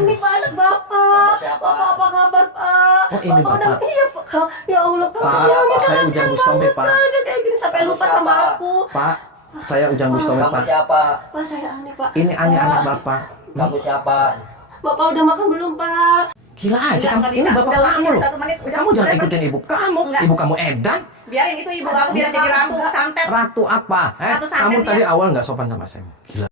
Ani Pak, anak Bapak. Bapak apa kabar Pak? Oh, ini Bapak. Iya Pak. Ya Allah Pak. Pak, Ya, Pak, saya Ujang Bustomi, Pak. Dia kayak gini sampai lupa sama aku. Pak, saya Ujang Bustomi, Kamu Pak. siapa? Pak saya Ani Pak. Ini Ani Pak. anak Bapak. Kamu siapa? Bapak udah makan belum Pak? Gila aja, Enggak ini bisa. Bapak Udah, kamu loh. 1 menit. Udah, Kamu jangan udah, ikutin ibu kamu. Enggak. Ibu kamu edan. Biarin itu ibu aku biar jadi ratu santet. Ratu apa? Ratu santet Kamu dia. tadi awal nggak sopan sama saya. Gila.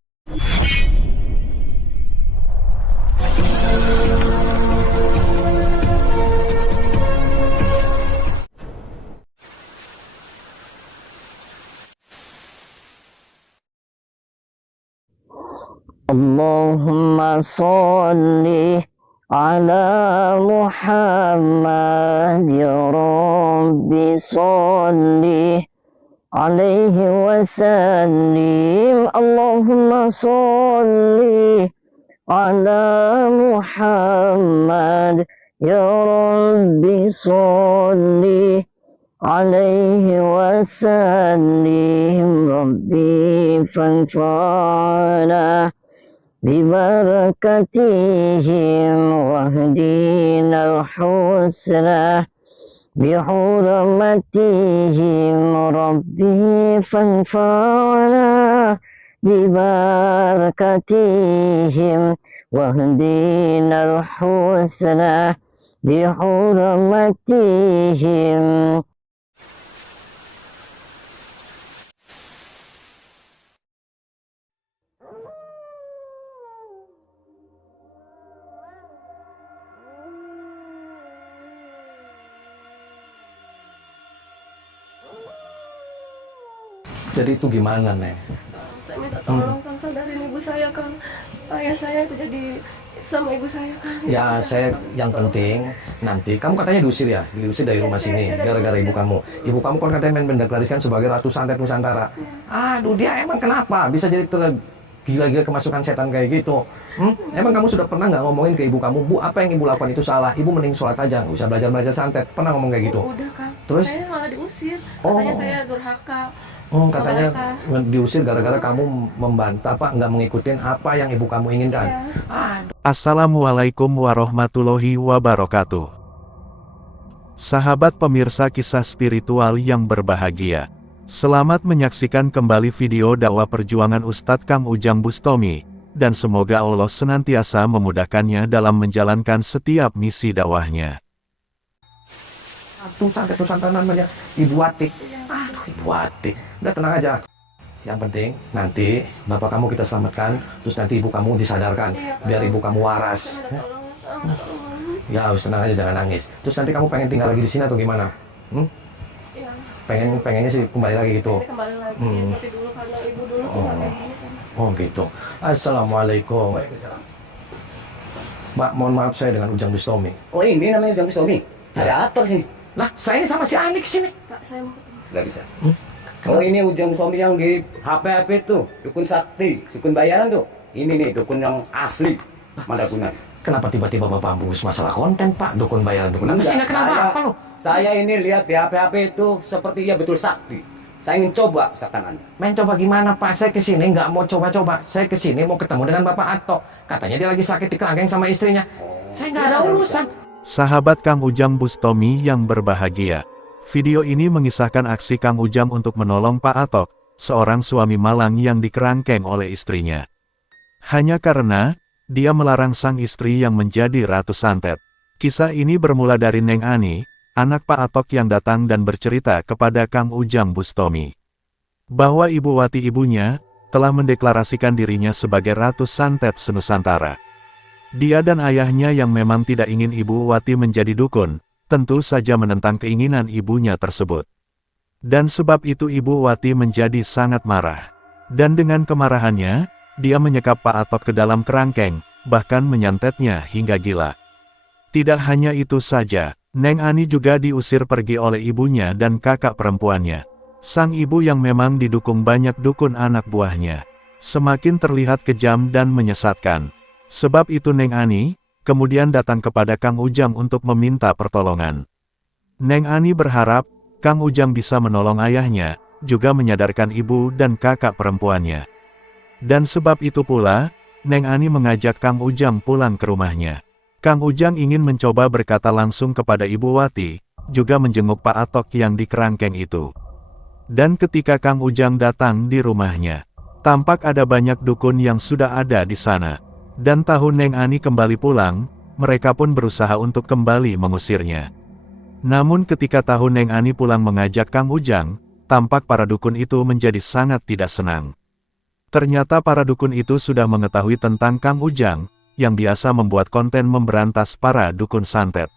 Allahumma sholli ala Muhammad ya Rabbi sholli alaihi wasallim. Allahumma sholli ala Muhammad ya Rabbi sholli alaihi wasallim. Rabbi fanfa'na ببركتهم واهدنا الحسنى بحرمتهم ربي فانفعنا ببركتهم واهدنا الحسنى بحرمتهم. Jadi itu gimana, Neng? Saya minta tolong Kang, sadarin ibu saya Kang. Ayah saya itu jadi sama ibu saya Kang. Ya, yang penting nanti kamu katanya diusir dari rumah sini gara-gara ibu kamu. Ibu kamu kan katanya mendeklarasikan sebagai Ratu Santet Nusantara. Aduh, dia emang kenapa bisa jadi gila-gila kemasukan setan kayak gitu? Emang kamu sudah pernah nggak ngomongin ke ibu kamu, Bu, apa yang ibu lakukan itu salah? Ibu mending sholat aja, nggak usah belajar santet. Pernah ngomong kayak gitu? Udah Kang. Terus? Saya malah diusir. Oh. Katanya saya durhaka. Katanya diusir gara-gara kamu membantah nggak ngikutin apa yang ibu kamu inginkan. Aduh. Assalamualaikum warahmatullahi wabarakatuh. Sahabat pemirsa kisah spiritual yang berbahagia. Selamat menyaksikan kembali video dakwah perjuangan Ustadz Kang Ujang Bustomi, dan semoga Allah senantiasa memudahkannya dalam menjalankan setiap misi dakwahnya. Ratu Santet Nusantara namanya Ibu Wati. Aduh, Ibu Wati. Udah tenang aja. Yang penting nanti bapak kamu kita selamatkan, terus nanti ibu kamu disadarkan, biar ibu kamu waras. Ya, harus tenang aja, jangan nangis. Terus nanti kamu pengen tinggal lagi di sini atau gimana? Pengennya sih kembali lagi gitu. Kembali lagi seperti dulu karena ibu dulu nggak kayak gini Kang. Oh gitu. Assalamualaikum. Mbak, mohon maaf saya dengan Ujang Bustomi. Oh, ini namanya Ujang Bustomi. Ada apa sini? Lah, saya ini sama si Anik sini. Pak, saya mau ketemu. Gak bisa. Oh, ini Ujang Bustomi yang di HP tuh, dukun sakti, dukun bayaran tuh. Ini nih dukun yang asli. Mandaguna. Kenapa tiba-tiba Bapak bahas masalah konten, Pak? Dukun bayaran, dukun apa sih? Nggak kenapa apa loh. Saya ini lihat di HP itu seperti ia betul sakti. Saya ingin coba setan Anda. Main coba gimana, Pak? Saya kesini nggak mau coba-coba. Saya kesini mau ketemu dengan Bapak Ato. Katanya dia lagi sakit di kerangkeng sama istrinya. Saya nggak ada urusan. Sahabat Kang Ujang Bustomi yang berbahagia. Video ini mengisahkan aksi Kang Ujang untuk menolong Pak Atok, seorang suami malang yang dikerangkeng oleh istrinya. Hanya karena dia melarang sang istri yang menjadi Ratu Santet. Kisah ini bermula dari Neng Ani, anak Pak Atok yang datang dan bercerita kepada Kang Ujang Bustomi bahwa Ibu Wati ibunya telah mendeklarasikan dirinya sebagai Ratu Santet Senusantara. Dia dan ayahnya yang memang tidak ingin Ibu Wati menjadi dukun, tentu saja menentang keinginan ibunya tersebut. Dan sebab itu Ibu Wati menjadi sangat marah. Dan dengan kemarahannya, dia menyekap Pak Atok ke dalam kerangkeng, bahkan menyantetnya hingga gila. Tidak hanya itu saja, Neng Ani juga diusir pergi oleh ibunya dan kakak perempuannya. Sang ibu yang memang didukung banyak dukun anak buahnya, semakin terlihat kejam dan menyesatkan. Sebab itu Neng Ani kemudian datang kepada Kang Ujang untuk meminta pertolongan. Neng Ani berharap Kang Ujang bisa menolong ayahnya, juga menyadarkan ibu dan kakak perempuannya. Dan sebab itu pula, Neng Ani mengajak Kang Ujang pulang ke rumahnya. Kang Ujang ingin mencoba berkata langsung kepada Ibu Wati, juga menjenguk Pak Atok yang di kerangkeng itu. Dan ketika Kang Ujang datang di rumahnya, tampak ada banyak dukun yang sudah ada di sana. Dan tahu Neng Ani kembali pulang, mereka pun berusaha untuk kembali mengusirnya. Namun ketika tahu Neng Ani pulang mengajak Kang Ujang, tampak para dukun itu menjadi sangat tidak senang. Ternyata para dukun itu sudah mengetahui tentang Kang Ujang, yang biasa membuat konten memberantas para dukun santet.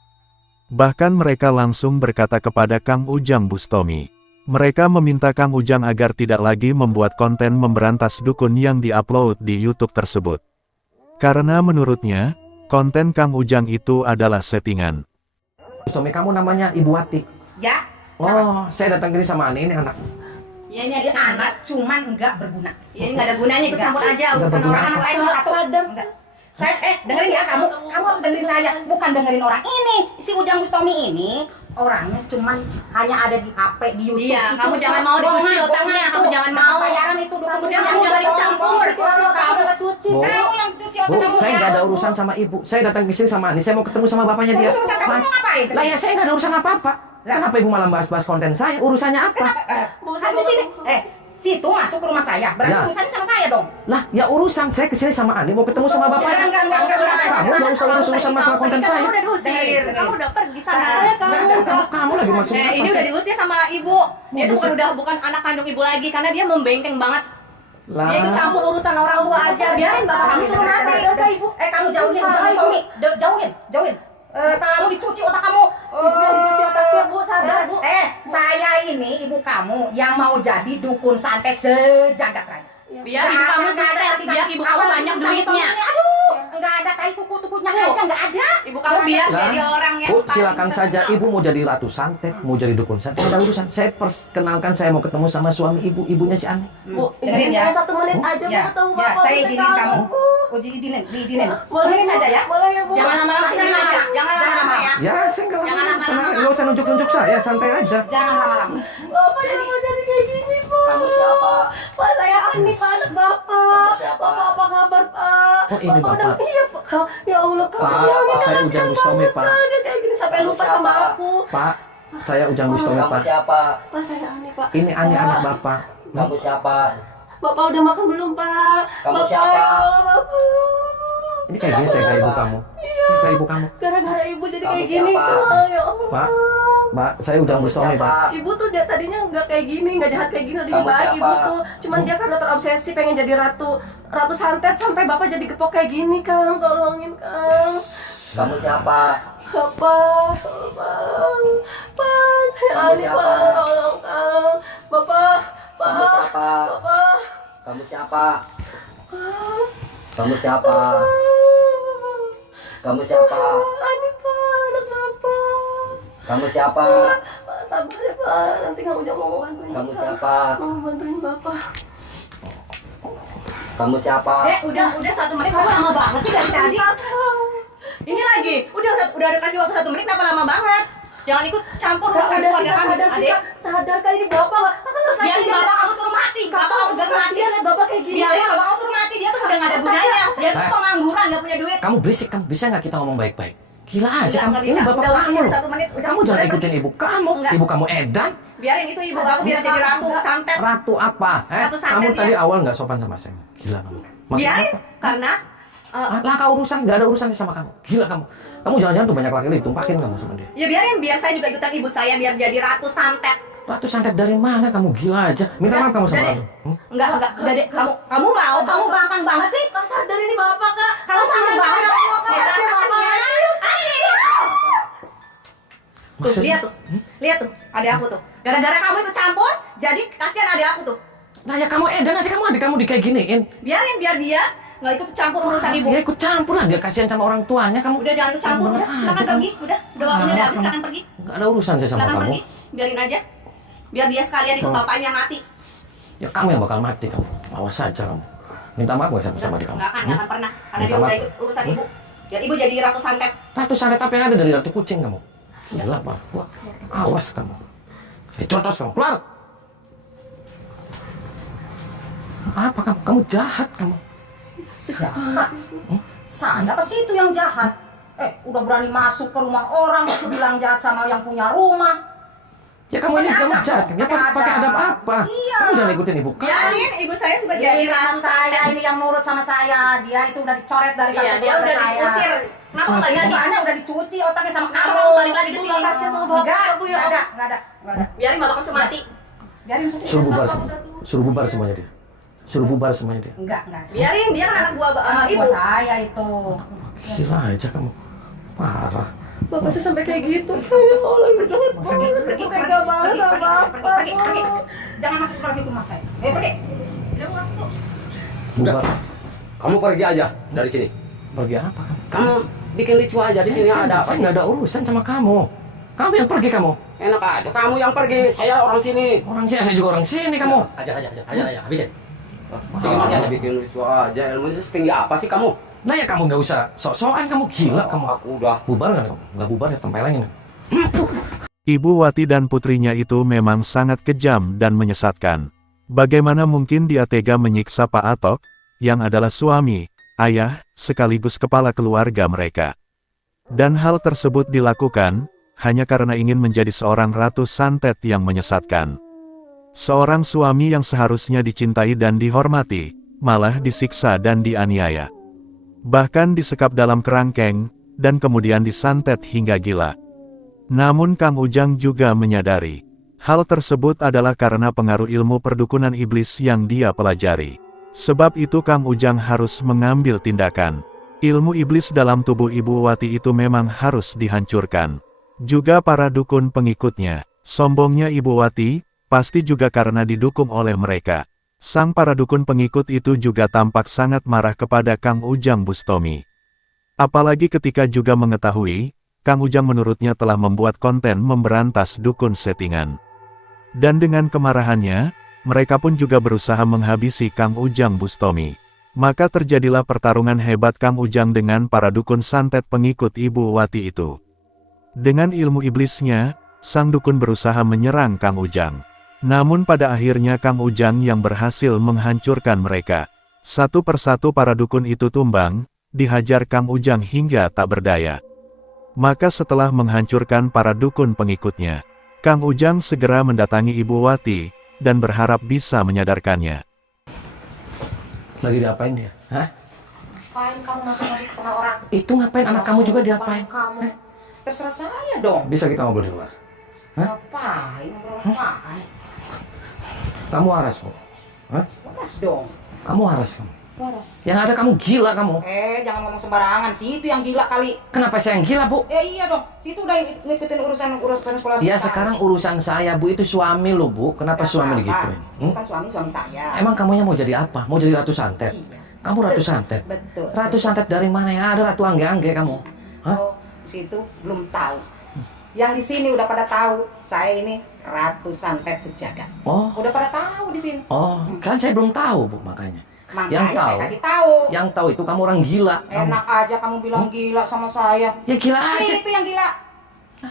Bahkan mereka langsung berkata kepada Kang Ujang Bustomi. Mereka meminta Kang Ujang agar tidak lagi membuat konten memberantas dukun yang diupload di YouTube tersebut. Karena menurutnya, konten Kang Ujang itu adalah settingan. Suami kamu namanya Ibu Wati. Ya. Oh, saya datang ke sini sama ini anak. Ya ini ada anak, cuman enggak berguna. Ya ini enggak ada gunanya, ikut campur aja urusan berguna. orang lain satu. Enggak. Saya dengerin ya kamu harus dengerin saya, bukan dengerin orang ini. Si Ujang Bustomi ini orangnya cuman hanya ada di HP, di YouTube. Iya, itu kamu jangan mau dicuci otaknya, kamu jangan mau. Bayaran itu dukun Udah, kamu jangan dicampur. Kamu cuci. Bu, Kamu yang cuci otak Bu, kamu. saya nggak ada urusan sama ibu. Saya datang ke sini sama Ani. Saya mau ketemu sama bapaknya dia. Urusan kamu mau ngapain? Lah ya saya nggak ada urusan apa-apa. Kenapa ibu malah bahas-bahas konten saya? Urusannya apa? Kan di sini. Situ masuk ke rumah saya. Berarti Ya. urusannya sama saya dong. Lah, ya urusan saya kesini sama Ani mau ketemu sama bapaknya. Enggak. Kamu nggak usah urusan masalah konten saya. Kamu udah diusir, kamu udah pergi sana. Saya Kamu lagi maksud apa Ini sih? udah diusir sama ibu. Dia tuh bukan anak kandung ibu lagi karena dia membengkeng banget. Lah, Dia ikut campur urusan orang tua aja. Biarin bapak kamu suruh nasi. Kamu jauhin Ujang Bustomi. Jauhin. Kamu dicuci otak kamu. Dicuci otaknya, Bu, sadar, Bu. Saya ini ibu kamu yang mau jadi dukun santet sejagat raya. Biar ibu kamu sukses, biar ibu kamu banyak duitnya. Aduh, enggak ada tai tuku-tukunya aja, enggak ada. Ibu kamu biar Lah, jadi orang yang Bu, paling silakan saja. terkenal. Ibu mau jadi ratu santet, mau jadi dukun santet, tidak ada urusan. Saya perkenalkan, saya mau ketemu sama suami ibu, ibunya si Ani. Bu, Dengerin izinin ya. saya 1 menit aja, Bu, ketemu Bapak. Saya Udah izinin kamu. Bu. Diizinin. Boleh, Semenit Bu. aja ya. Boleh ya, Bu. Jangan lama-lama sini aja. Jangan lama-lama ya. Ya, saya nggak Jangan lama-lama. lama-lama. Tenang, nggak usah nunjuk-nunjuk saya, santai aja. Jangan lama-lama. Bapak jangan mau jadi kayak gini, Pak. Kamu siapa? Pak, saya Ani, Pak, anak Bapak. siapa? Bapak, apa kabar, Pak? Oh, ini Bapak. Iya, Pak. Ya Allah, Kak. Pak, Ya, ini saya kasihan Ujang Bustomi, banget, Pak. Kak. Dia kayak gini sampai lupa siapa? sama aku. Pak, saya Ujang Bustomi, Kamu Pak. siapa? Pak, saya Ani, Pak. Ini Ani Pak. anak Bapak. Kamu siapa? Bapak udah makan belum, Pak? Kamu Bapak, siapa? ya Allah, Bapak. Ini kayak gini kayak ibu kamu. Ini kayak ibu kamu. Gara-gara ibu jadi Kamu kayak gini, siapa? Kak. Ya Allah. Pak, saya Ujang Bustomi, Pak. Ibu tuh dia tadinya nggak kayak gini, nggak jahat kayak gini, tadinya Kamu baik siapa? ibu tuh. Cuman dia karena terobsesi pengen jadi ratu santet sampai bapak jadi gepok kayak gini, Kang. Tolongin, Kang. Kamu siapa? Bapak, saya Kamu Ali, siapa? Pak. Tolong, Kang. Bapak, Kamu siapa? Bapak. Kamu siapa? Kamu siapa? Kamu siapa? Ani, Pak, anak Bapak. Kamu siapa? Pak, sabar ya, Pak. Nanti Kang Ujang mau bantuin Kamu Bapak. siapa? Mau bantuin Bapak. Kamu siapa? Udah 1 menit kamu lama banget sih dari tadi. Ini lagi, udah ada kasih waktu 1 menit, kenapa lama banget? Jangan ikut campur Kak, urusan udah sih, keluarga Kak, kami, sadar sih, adek. Kak. Sadar, Kak, ini Bapak. Kakak nggak Biarin kasihan. bapak kamu suruh mati, bapak Kakak kamu nggak suruh mati. kasihan lihat Bapak kayak gini. Biarin bapak kamu suruh mati, dia tuh udah nggak ada gunanya. Dia tuh Eh. pengangguran, nggak punya duit. Kamu berisik, kamu bisa nggak kita ngomong baik-baik? Gila aja kamu. Nggak Ini bisa. bapak Udah kamu waktunya loh. 1 menit. Udah, Kamu jangan boleh ikutin pergi. ibu kamu. Enggak. Ibu kamu edan. Biarin itu ibu aku biar jadi ratu santet. Ratu apa? Ratu santet, Kamu tadi ya. awal nggak sopan sama saya. Gila kamu. Maksud Biarin apa? karena Lah kau urusan, nggak ada urusannya sama kamu. Gila kamu. Kamu jangan-jangan tuh banyak laki-laki ditumpahin kamu sama dia. ya biar saya juga ikutan ibu saya biar jadi ratu santet. Ratu santet dari mana? Kamu gila aja. Minta maaf kamu sama Udah deh. Ratu. Hmm? Enggak, udah deh. Kamu mau, kamu bangkang banget sih. Kak, sadar ini Bapak, Kak. Kamu sama Kasihan banget. Kak. Ya, Kasihan rasakan Bapak. ya. Tuh, Maksudnya? lihat tuh. Lihat tuh, adik aku tuh. Gara-gara kamu itu campur, jadi kasihan adik aku tuh. Nah ya kamu edan aja, kamu adik kamu dikayak giniin. Biarin biar dia nggak ikut campur urusan ibu. Dia ikut campur lah, dia kasihan sama orang tuanya. Kamu Udah jangan ikut campur, Bener udah. Silakan aja kamu. pergi, udah waktunya udah habis, Kamu- silakan pergi. Nggak ada urusan saya sama Silakan kamu. pergi. Biarin aja. Biar dia sekalian ikut Oh. bapaknya mati. Ya kamu yang bakal mati kamu. Awas saja kamu. Minta maaf gak sama adik kamu? Nggak akan pernah. Karena Minta dia udah maaf. ikut urusan ibu. Biar ibu jadi ratu santet. Ratu santet apa yang ada dari ratu kucing kamu? Gila apa? Wah, awas kamu. Saya contos kamu, keluar. Apa kamu? Kamu jahat kamu. Jahat. Saya apa sih itu yang jahat? Udah berani masuk ke rumah orang, bilang jahat sama yang punya rumah. Ya kamu ini Pakai kamu adab jahat, dong, ya pakai adab apa? Iya. Kamu jangan ikutin ibu kamu. Biarin ibu saya sebagai Ini anak saya ini yang nurut sama saya. Dia itu udah dicoret dari Iya, kartu dia keluarga udah saya. diusir. Kenapa nggak balik lagi? Soalnya udah dicuci otaknya sama Kenapa kamu. nggak balik lagi ke Ibu sini? nggak kasihan sama bapak, Enggak, Bu, ya, enggak ada. Biarin bapak kamu mati. Biarin saja. Suruh bubar semua. Suruh bubar semuanya dia. Suruh bubar semuanya dia. Enggak. Biarin, dia kan anak buah Anak ibu. buah saya itu. Gila aja kamu. Parah. Bapak saya sampai kayak gitu. Ya Allah, ibu jahat banget. Pergi, Tega banget sama bapak. pergi. Jangan masuk lagi ke rumah saya. Pergi. Dia mau masuk. Bubar. Kamu pergi aja dari sini. Pergi apa kamu? Kamu bikin ricu aja di sini ada apa Saya sih? nggak ada urusan sama kamu. Kamu yang pergi kamu. Enak aja kamu yang pergi, saya orang sini. Orang sini, saya juga orang sini kamu. Aja, habisin. Bikin aja, bikin ricu aja. Ilmunya setinggi apa sih kamu? Nah ya kamu nggak usah sok-sokan kamu gila kamu. Aku udah. Bubar nggak kamu? Nggak bubar ya tempelengin. Ibu Wati dan putrinya itu memang sangat kejam dan menyesatkan. Bagaimana mungkin dia tega menyiksa Pak Atok, yang adalah suami, ayah, sekaligus kepala keluarga mereka. Dan hal tersebut dilakukan, hanya karena ingin menjadi seorang ratu santet yang menyesatkan. Seorang suami yang seharusnya dicintai dan dihormati, malah disiksa dan dianiaya. Bahkan disekap dalam kerangkeng, dan kemudian disantet hingga gila. Namun Kang Ujang juga menyadari, hal tersebut adalah karena pengaruh ilmu perdukunan iblis yang dia pelajari. Sebab itu Kang Ujang harus mengambil tindakan. Ilmu iblis dalam tubuh Ibu Wati itu memang harus dihancurkan. Juga para dukun pengikutnya, sombongnya Ibu Wati, pasti juga karena didukung oleh mereka. Sang para dukun pengikut itu juga tampak sangat marah kepada Kang Ujang Bustomi. Apalagi ketika juga mengetahui, Kang Ujang menurutnya telah membuat konten memberantas dukun settingan. Dan dengan kemarahannya, mereka pun juga berusaha menghabisi Kang Ujang Bustomi. Maka terjadilah pertarungan hebat Kang Ujang dengan para dukun santet pengikut Ibu Wati itu. Dengan ilmu iblisnya, sang dukun berusaha menyerang Kang Ujang. Namun pada akhirnya Kang Ujang yang berhasil menghancurkan mereka. Satu persatu para dukun itu tumbang, dihajar Kang Ujang hingga tak berdaya. Maka setelah menghancurkan para dukun pengikutnya, Kang Ujang segera mendatangi Ibu Wati, dan berharap bisa menyadarkannya. Lagi diapain dia? Hah? Ngapain kamu masuk-masuk ke rumah orang? Itu ngapain anak kamu juga diapain? Kamu. Terserah saya dong. Bisa kita ngobrol di luar. Hah? Ngapain? Ngapain? Kamu waras bu? Hah? Waras dong. Kamu waras kamu? Waras. Yang ada kamu gila kamu. Jangan ngomong sembarangan sih, itu yang gila kali. Kenapa saya yang gila bu? Iya dong, situ udah ngikutin urusan sekolah. Ya sekarang urusan saya bu, itu suami lo bu. Kenapa suami digituin? Bukan suami saya. Emang kamunya mau jadi apa? Mau jadi ratu santet? Iya. Kamu ratu santet? Betul. Ratu santet dari mana? Yang ada ratu angge-angge kamu. Hah? Oh, situ belum tahu. Yang di sini udah pada tahu, saya ini ratu santet sejagat. Oh, Udah pada tahu di sini. oh, kan saya belum tahu bu makanya. Makanya Yang tahu, saya kasih tahu. yang tahu itu kamu orang gila. Kamu. Enak aja kamu bilang gila sama saya. Ya gila aja. Itu yang gila.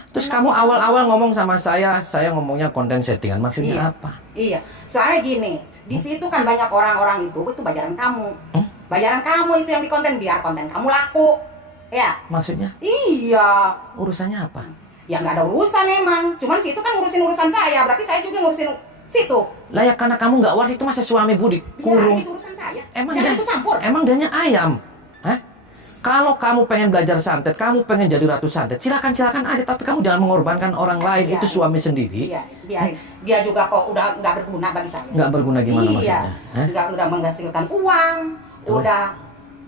Terus kamu awal-awal ngomong sama saya ngomongnya konten settingan. Maksudnya Iya. apa? Iya, soalnya gini, di situ kan banyak orang-orang itu bayaran kamu. Bayaran kamu itu yang di konten biar konten kamu laku. Ya. Maksudnya Iya. urusannya apa? Ya nggak ada urusan emang. Cuman situ kan ngurusin urusan saya, berarti saya juga ngurusin situ. Lah ya karena kamu nggak waras itu masa suami bu dikurung. Ya, itu urusan saya. Emang jangan dia, ikut campur. emang dianya ayam? Hah? Kalau kamu pengen belajar santet, kamu pengen jadi ratu santet, silakan aja. Tapi kamu jangan mengorbankan orang lain. Iya. Itu suami sendiri. Iya, biarin. Dia juga kok udah nggak berguna bagi saya. Nggak berguna gimana iya. maksudnya? Hah? Nggak udah menghasilkan uang, udah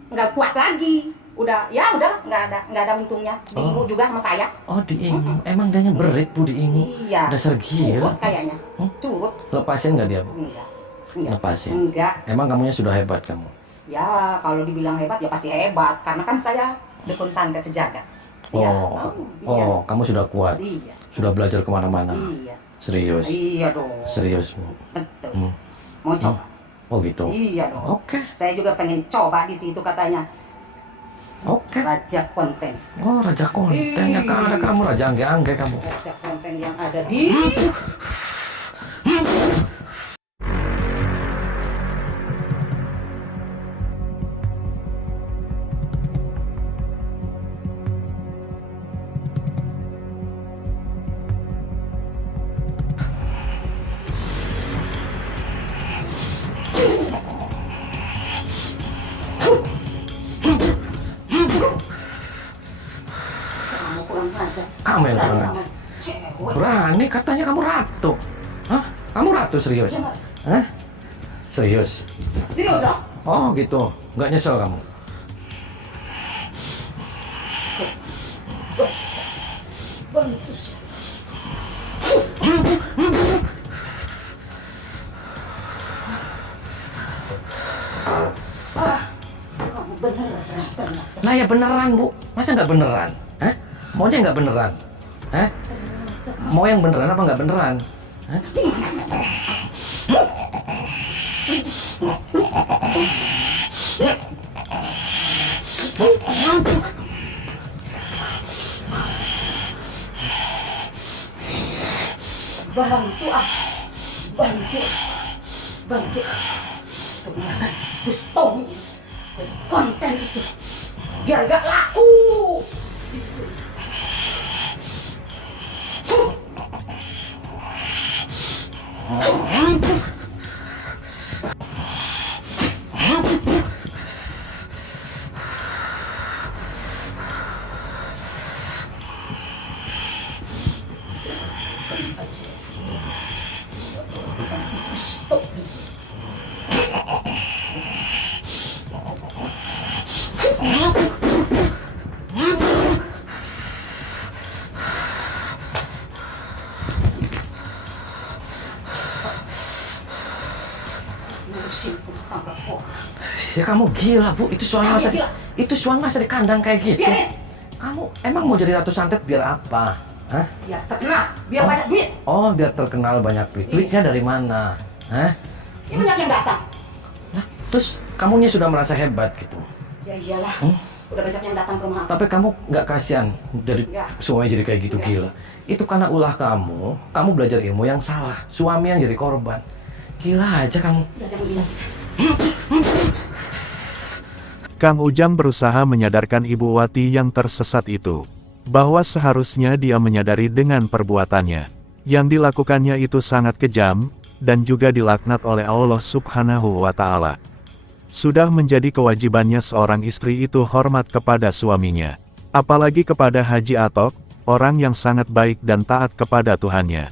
nggak kuat lagi. Udah nggak ada untungnya. Diingu juga sama saya. Oh diingu. Emang dianya berit bu diingu. Iya. Dasar gila. Curut kayaknya. Curut. Lepasin nggak dia bu? Enggak. Lepasin. Enggak. Emang kamunya sudah hebat kamu. Ya, kalau dibilang hebat ya pasti hebat. Karena kan saya dukun santet sejagat. Iya. Iya. Oh, kamu sudah kuat. Iya. Sudah belajar kemana-mana. Iya. Serius. Iya dong. Serius bu. Betul. Mau coba? Oh gitu. Iya dong. Oke. Saya juga pengen coba di situ katanya. Oke. Raja konten. Oh raja konten ya kan ada kamu raja angge kamu. Raja konten yang ada di aja. Kamu yang Berani kurang sama ajar. cewek. Berani katanya kamu ratu. Hah? Kamu ratu serius? Jangan. Hah? Serius? Serius dong. Oh gitu, nggak nyesel kamu? Bantu saya. Kamu beneran ternyata. Lah ya beneran bu, masa nggak beneran? Hah? Maunya nggak beneran? Hah? Mau yang beneran apa nggak beneran? Hah? Bantu bantu untuk melakukan si Gustomi jadi konten itu biar gak laku. Terus aja bukan si Gustomi. Ngurusin rumah tangga orang. Ya kamu gila bu, itu suami Kamu masa gila. itu suami masa di kandang kayak gitu. Biarin. Kamu emang mau jadi ratu santet biar apa? Hah? Biar terkenal, biar banyak duit. Oh biar terkenal banyak duit. Duitnya dari mana? Hah? Ini banyak yang datang. Lah, terus kamunya sudah merasa hebat gitu. Ya iyalah, udah banyak yang datang ke rumah aku. Tapi kamu nggak kasihan jadi Nggak. suami jadi kayak gitu Nggak. gila. Itu karena ulah kamu belajar ilmu yang salah. Suami yang jadi korban. Gila aja kamu. Udah jangan bilang. Kang Ujang berusaha menyadarkan Ibu Wati yang tersesat itu, bahwa seharusnya dia menyadari dengan perbuatannya. Yang dilakukannya itu sangat kejam, dan juga dilaknat oleh Allah Subhanahu wa Ta'ala. Sudah menjadi kewajibannya seorang istri itu hormat kepada suaminya. Apalagi kepada Haji Atok, orang yang sangat baik dan taat kepada Tuhannya.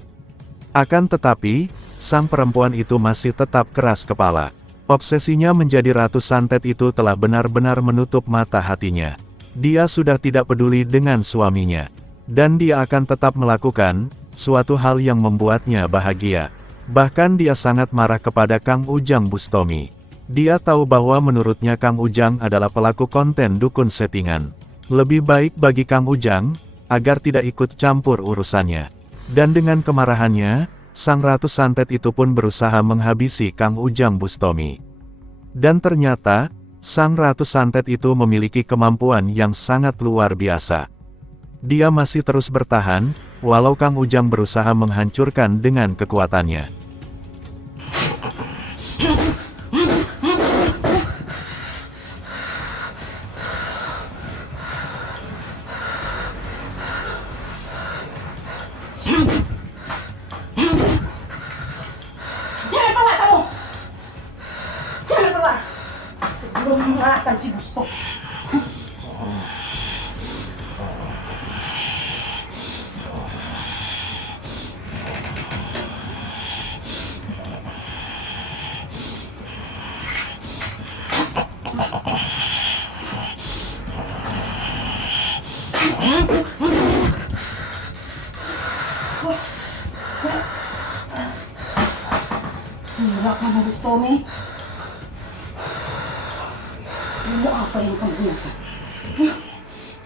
Akan tetapi, sang perempuan itu masih tetap keras kepala. Obsesinya menjadi ratu santet itu telah benar-benar menutup mata hatinya. Dia sudah tidak peduli dengan suaminya. Dan dia akan tetap melakukan suatu hal yang membuatnya bahagia. Bahkan dia sangat marah kepada Kang Ujang Bustomi. Dia tahu bahwa menurutnya Kang Ujang adalah pelaku konten dukun settingan. Lebih baik bagi Kang Ujang, agar tidak ikut campur urusannya. Dan dengan kemarahannya, sang ratu santet itu pun berusaha menghabisi Kang Ujang Bustomi. Dan ternyata, sang ratu santet itu memiliki kemampuan yang sangat luar biasa. Dia masih terus bertahan, walau Kang Ujang berusaha menghancurkan dengan kekuatannya. Jangan keluar kamu. Jangan keluar. Sebelum mengalahkan si Gusto. Gila kamu Gustomi. Ilmu apa yang kamu gunakan?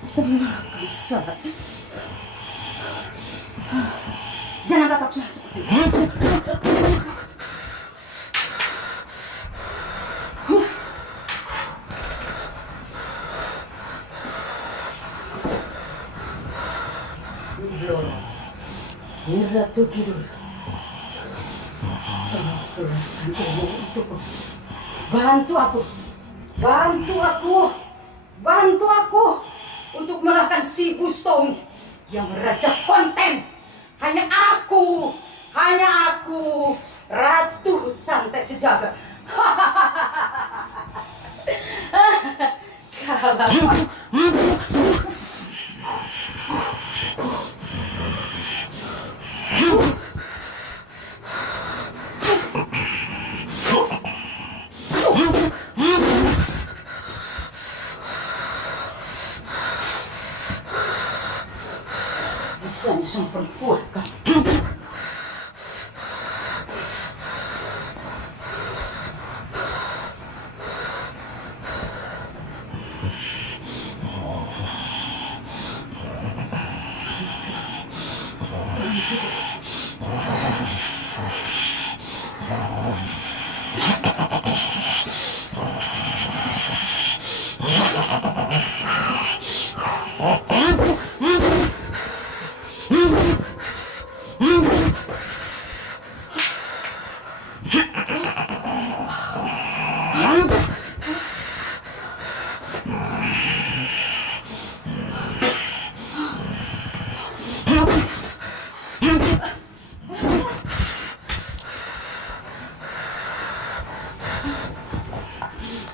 Bisa memakan saat. Jangan tatap saya seperti itu. Ratu Kidul. Tolong keluarkan ilmu untukku. Bantu aku. Bantu aku. Bantu aku untuk mengalahkan si Bustomi yang raja konten. Hanya aku, ratu santet sejagat. Kalau Bisanya sama perempuan kan.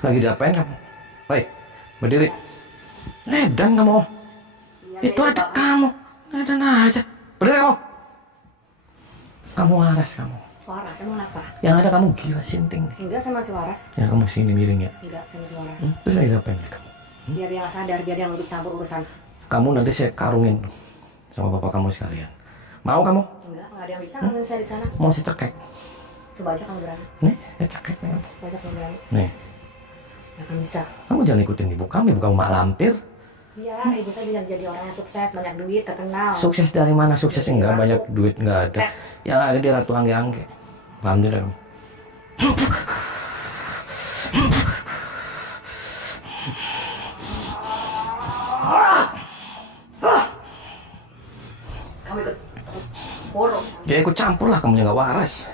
Lagi diapain kamu? Hei, berdiri. Edan kamu. Itu ada kamu. Edan aja. Berdiri kamu. Kamu waras kamu. Waras, emang kenapa? Yang ada kamu gila sinting. Enggak, saya masih waras. Ya kamu sini miring ya. Enggak, saya masih waras. Terus lagi diapain ya kamu? Biar dia nggak sadar, biar dia nggak ikut campur urusan. Kamu nanti saya karungin sama bapak kamu sekalian. Mau kamu? Nggak ada yang bisa ngambil saya di sana. Mau saya cekek? Coba aja kamu berani. Nih, saya cekek nih. Coba aja kamu berani. Nih, Nggak akan bisa. kamu jangan ikutin ibu kamu mak lampir. Biar ibu saya bisa jadi orang yang sukses, banyak duit, terkenal. Sukses dari mana? Sukses enggak, banyak duit enggak ada. Yang ada di Ratu Angge-Angge. Paham tidak kamu? Kamu ikut terus boros. Ya ikut campur lah, kamu yang nggak waras.